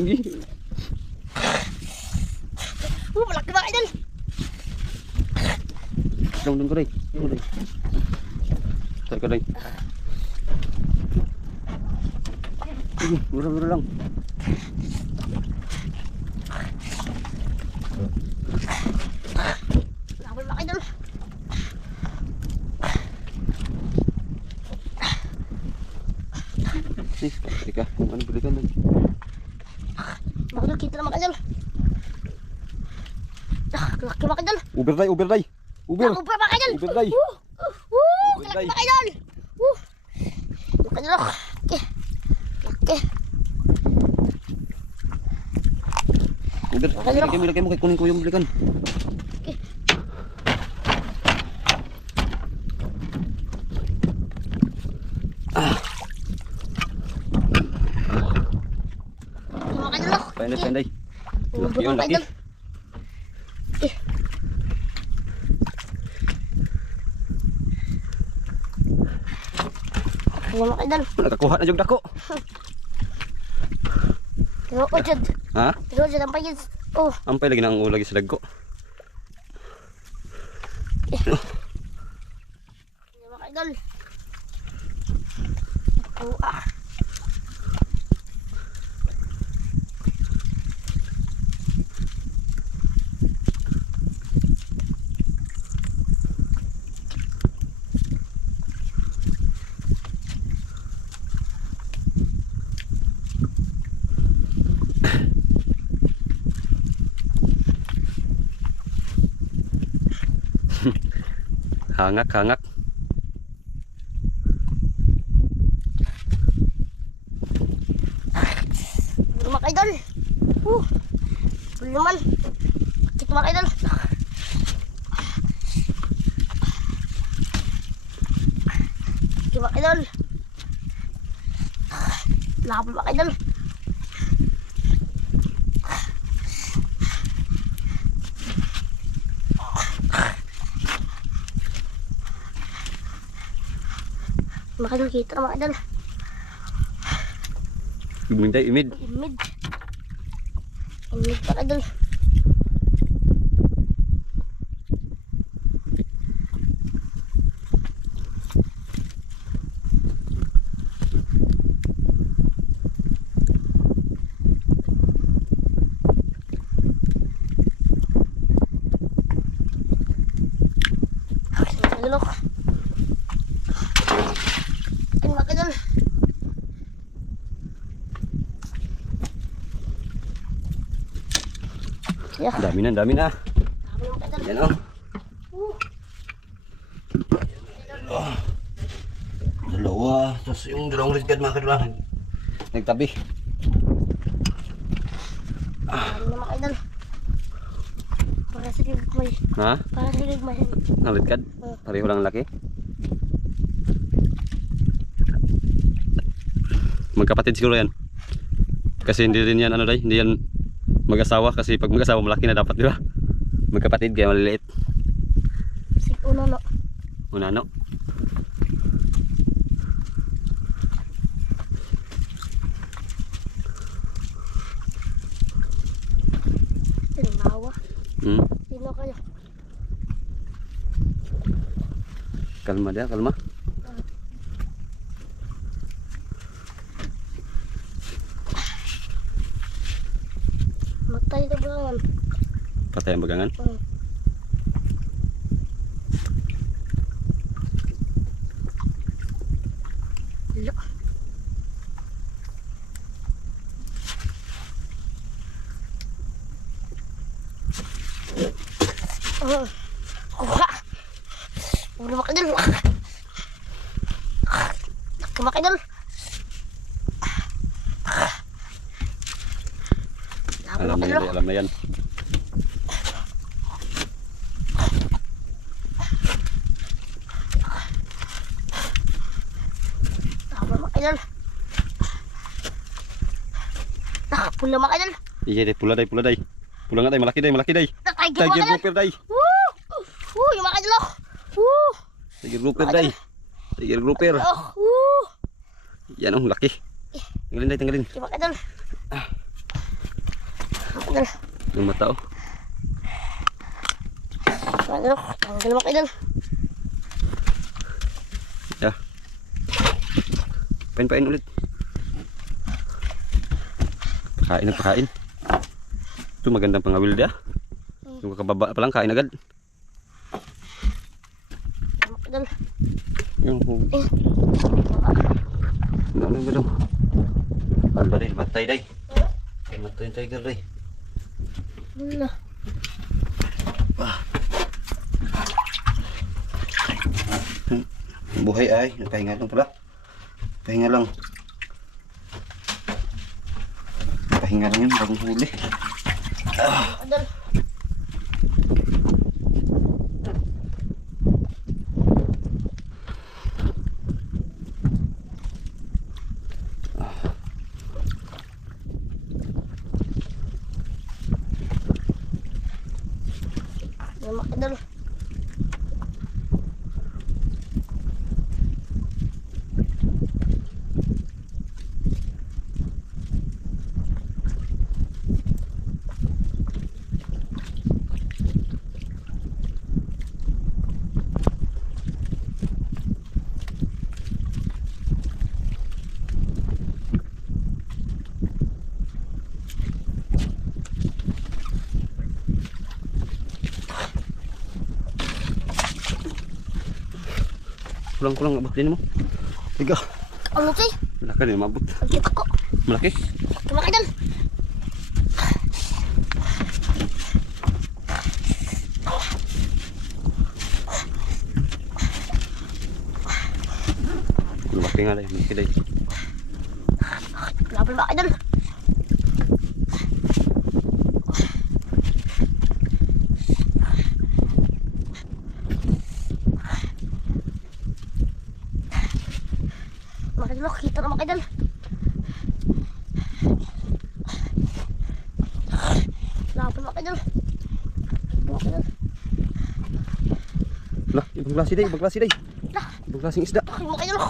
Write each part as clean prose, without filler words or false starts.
Hindi. Malaki ba idol? Doon ko rin. Tayo ko rin. Mura lang. Laban ba idol? Ika, kung ano balikan doon. Baka nakita naman idol. Laki ba idol? Uber day. Uber ba idol? Uber day. Laki ba idol? Laki idol. Laki. Uber. Lagay mo kay kunin ko yung balikan. Panday. Laki yun, laki. Ayan mga idol. Nakakuha na yung dako. Tigo ko dyan. Ha? Tigo dyan ang pagin. Oh. Ampay lagi na ang ulagi sa dagko. Ayan mga idol. Oh, Hangak. Bulu mga idol. Bulu naman. Kita mga idol. Kita mga idol. Laban mga idol. Mga idol, kita na mga idol. Imid. Imid pa idol. Idol. Mga idol. Yeah. Dami na. Yan o. Dalawa. Tapos yung dalawang red card mga kadula. Nagtabi. Dami na mga idol. Para sa ligmay. Ha? Para sa ligmay. Ang red card? Pareho lang laki. Magkapatid siguro yan. Kasi hindi rin yan hindi yan mag-asawa kasi pag mag-asawa malaki na dapat, di ba? Magkapatid kaya maliliit. Si Unano. Unano. Tinawa. Sino kayo? Kalma dia, kalma. Matay na ba? Patay ang bagangan. Lo. Kuha. Ulo makidol. Kumakidol. Alam na yan. Idol. Pula mga idol. Iya deh, pula day. Pula nga day, malaki day. Tiger grouper day. Yung mga idol. Tiger grouper day. Tiger grouper. Yan ang laki. Tanggalin day, tanggalin. Sige mga idol. Mga idol. Yung mata oh. Mga idol. Tanggal mga idol. Ya. Pain ulit. Pakain. Ito magandang pangawil dia. Yung kakababa pa lang, kain agad. Mga idol. Yung ano ba daw? Ano rin, matay day. Matay yung tiger day. Wala. Buhay ay, nagpahinga lang pala. Pahinga lang. Pahinga lang yun, bagong huli. Mga idol. Yan mga idol. Kulang abot din mo. Tiga. Ano sih? Malaki din mabot. Ang ako. Malaki. Sige mga idol. Malaki nga day, malaki day. Laban mga idol. Mga idol, kita na mga idol. Laban mga idol. Mga idol. Lah, ibang klase day, ibang klase day. Lah, Ibang klaseng isda. ay mga idol.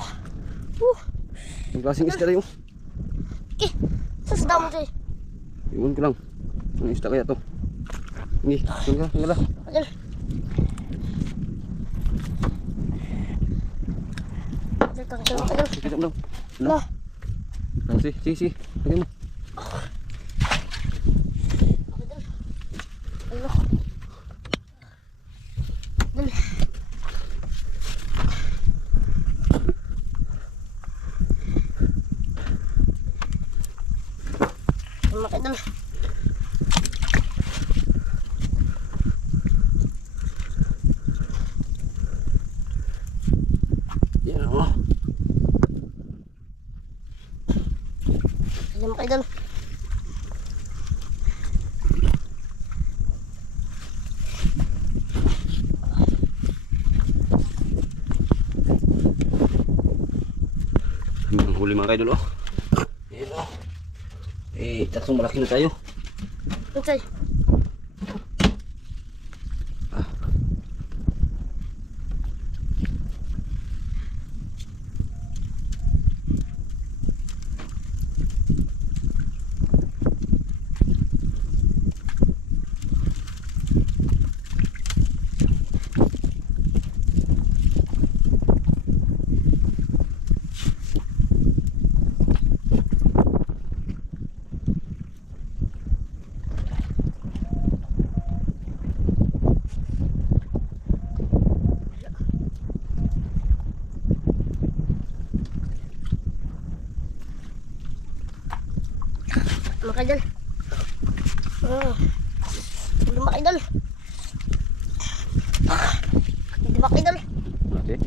Ibang klaseng isda day oh. Okay, sasda mo sih. Iwan ko lang. Anong isda kaya to? Hindi, tanggal. Mga idol. Tanggal mga idol. Sige daw. Lah, Sige. Lagyan mo. Allah. Idol. Mga idol. Yan oh. Ayan mga idol. Ang huli mga idol oh. Yan oh. Tatlong malaki na tayo. Ano sih? Mga idol. Hindi mga idol. Hindi mga idol. Okay.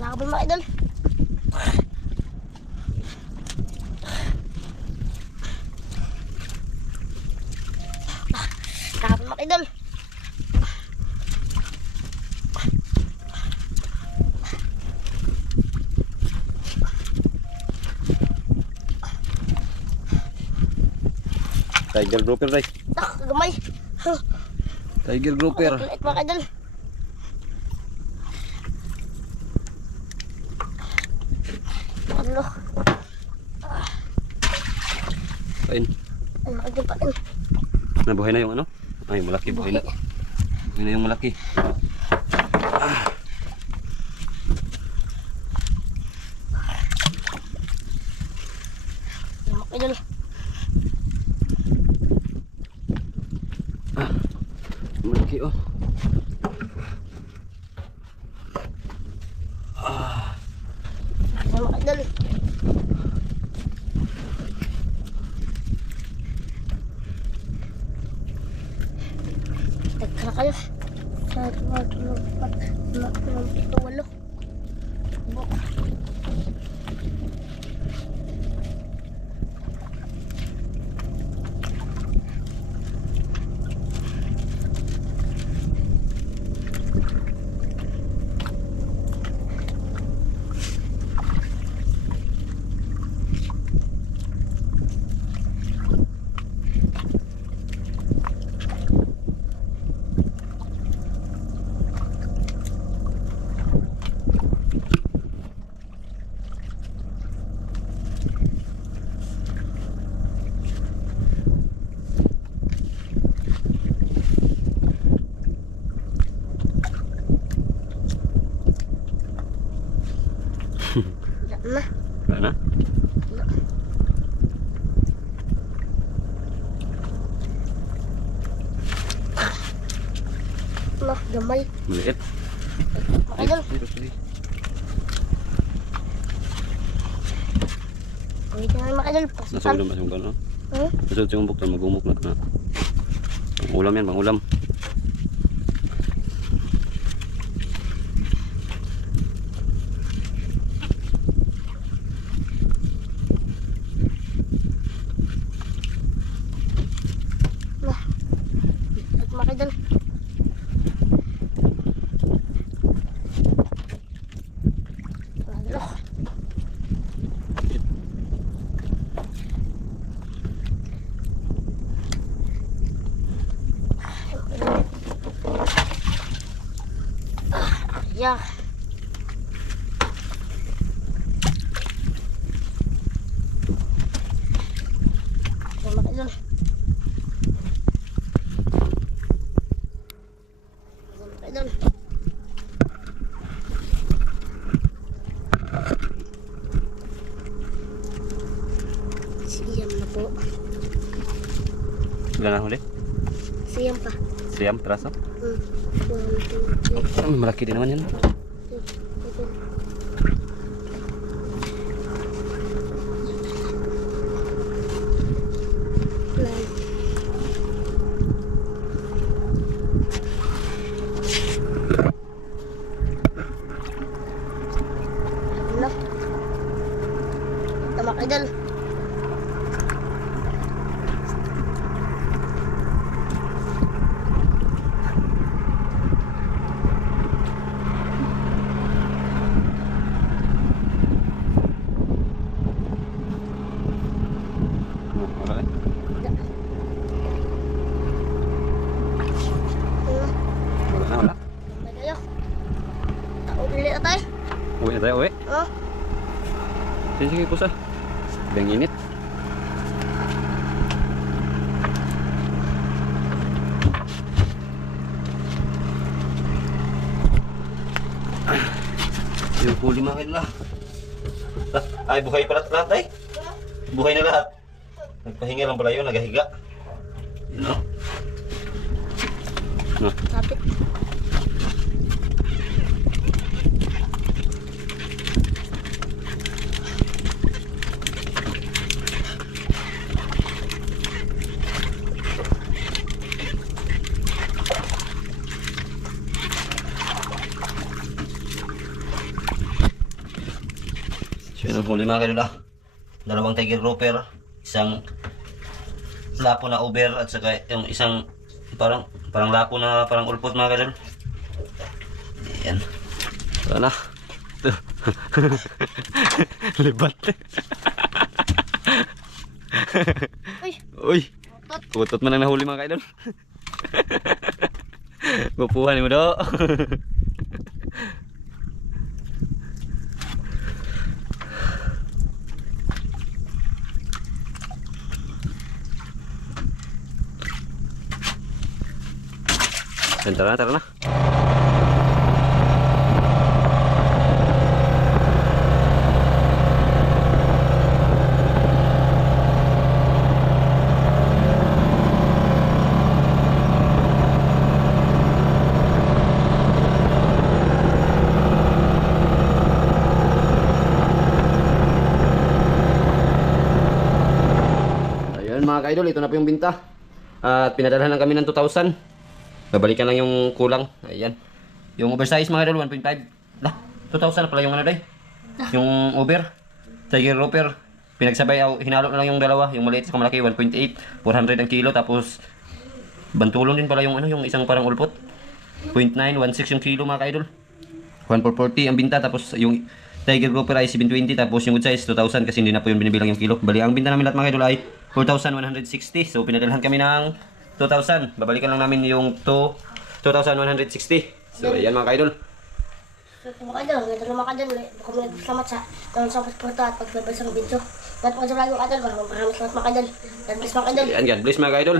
Nakabal mga idol. Nakabal mga idol. Tiger grouper day. Gamay. Tiger grouper. Kulit mga idol. Ano? Ayun. Ay, makagin pa rin. Nabuhay na yung ano? Ay, malaki. Buhay na. Buhay na yung malaki. Ay, makagin. Malaki oh. Ay, makagin. Tagka na kayo. 1, 2, 3, 4, 5, 6, 7, 8. Wala na. Wala na? Wala, gamay. Maliit. Makagin. Ay, tingnan makagin. Nasa Pasukan. ulam yung gano'n. Hmm? Nasa yung buktan, magumok na. Pang ulam yan, pang ulam. Nah. At makagin. Wala. Yeah. Ay, makagin. Makagin. Siyam na po. Wala na huli? Siyam pa. Siyam, traso? 1, 2, 3, Malaki din naman yan. 9. Ano? Tama ka dyan. Wala eh. Wala na, wala. May kayo. Uli na tayo. Uwi na tayo, uwi. Oh, Sige, kusa. Bang init. Yung huli mga kanila. Ay, buhay pala lahat ay. Buhay na lahat. Nagpahinga lang pala yun, nagahiga. Yun o. No. kapit. So yun ang huli mga kanila. Dalawang tiger grouper, isang lapo na over at saka yung isang parang lapo na parang ulpot mga kanila. Ayan. Wala na. Libat. Uy, Uy. utot. Utot man ang nahuli mga kaidol. Gupuhan mo do. Yan, tara na, tara na. Ayun mga ka-idol, ito na po yung binta. At pinadalhan lang kami ng 2,000. Babalikan lang yung kulang. Ayan. Yung oversize mga idol, 1.5. Lah, 2,000 na pala yung ano day. Yung over. Tiger Roper. Pinagsabay, hinalo na lang yung dalawa. Yung maliit sa malaki, 1.8. 400 ang kilo. Tapos, bantulon din pala yung ano, yung isang parang ulpot. 0.916 yung kilo mga ka-idol. 1,440 ang binta. Tapos, yung Tiger Roper ay 720. Tapos, yung good size, 2,000 kasi hindi na po yung binibilang yung kilo. Bali, ang binta namin lahat mga idol ay 4,160. So, pinadalhan kami ng 2,000. Babalikan lang namin yung 2,160. So, ayan mga ka-idol. So, mga idol, ganda naman ka dyan. Baka may salamat sa pagsuporta at pagbabasa ng video. At mga sa vlog mga idol, maraming salamat mga idol. God bless mga idol. Ayan, God bless mga ka-idol.